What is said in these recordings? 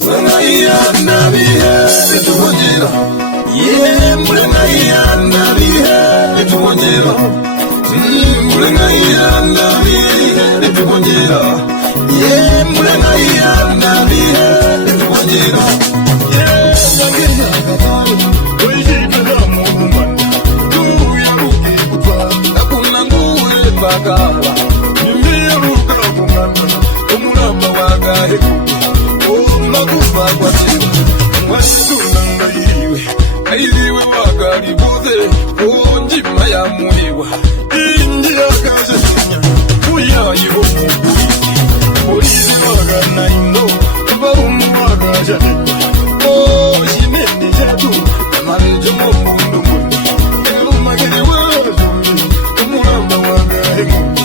Mulangaya nabihe bitubonera. Yeah, mulangaya nabihe bitubonera. Mulangaya nabihe bitubonera. Yeah, mulangaya nabihe bitubonera. Yeah, ngakenya katani. Oyijipe mu manda. Duya ruki kutwa. Akuna nguwe bagala. Nimbiya ruka kumanda. Omulamba wagahe kubi. Magufa kwa tiwa. Mwasituna ngaiwe. Aiziwe wakari boze. Njima ya muhiwa. Injira kaze sunya. Uya yiho mukuri. Oizi wakana ino. Barumu wakajane. Shineni jetu. Amarejo mundu mundi. Elu magiri wajumbi. Umuramba wagahe mundi.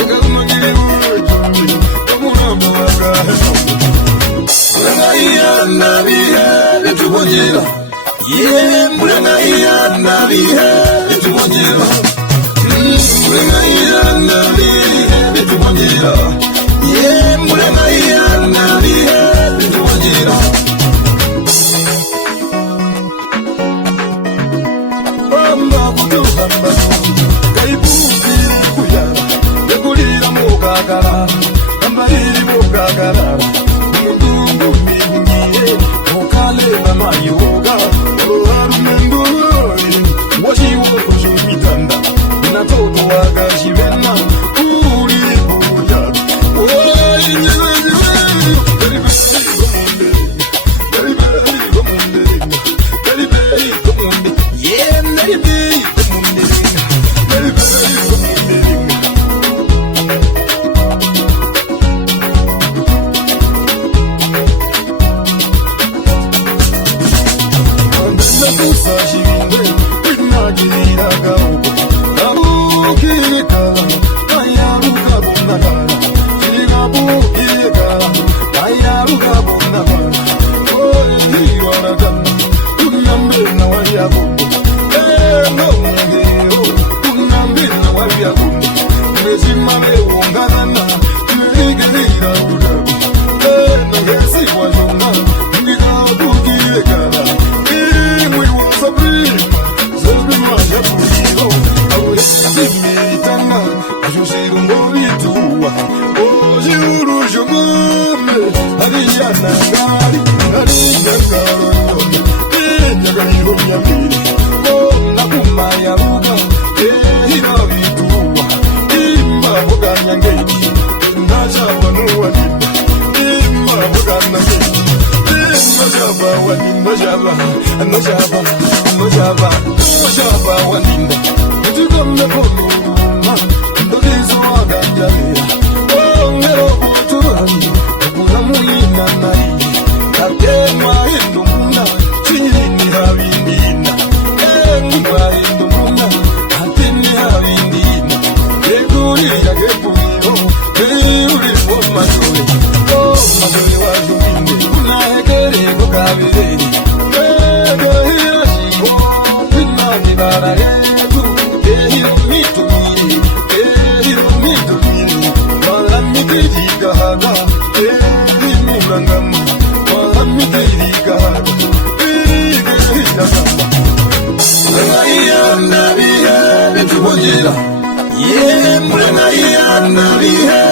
Elu magiri wajumbi. Umuramba wagahe mundi. Mulangaya nabihe bitubonera. Yeah, mulangaya nabihe bitubonera. Mulangaya nabihe bitubonera. Yeah, mulangaya nabihe bitubonera. Bamba kutubamba kaibusi kuyara yakulira mukagara amariri mukagara mudungu mingiye mukale mama yoga arumendori washiwo kushmitanda na toto wagashibena uri buja oi nyewe Yeah, mulangaya nabihe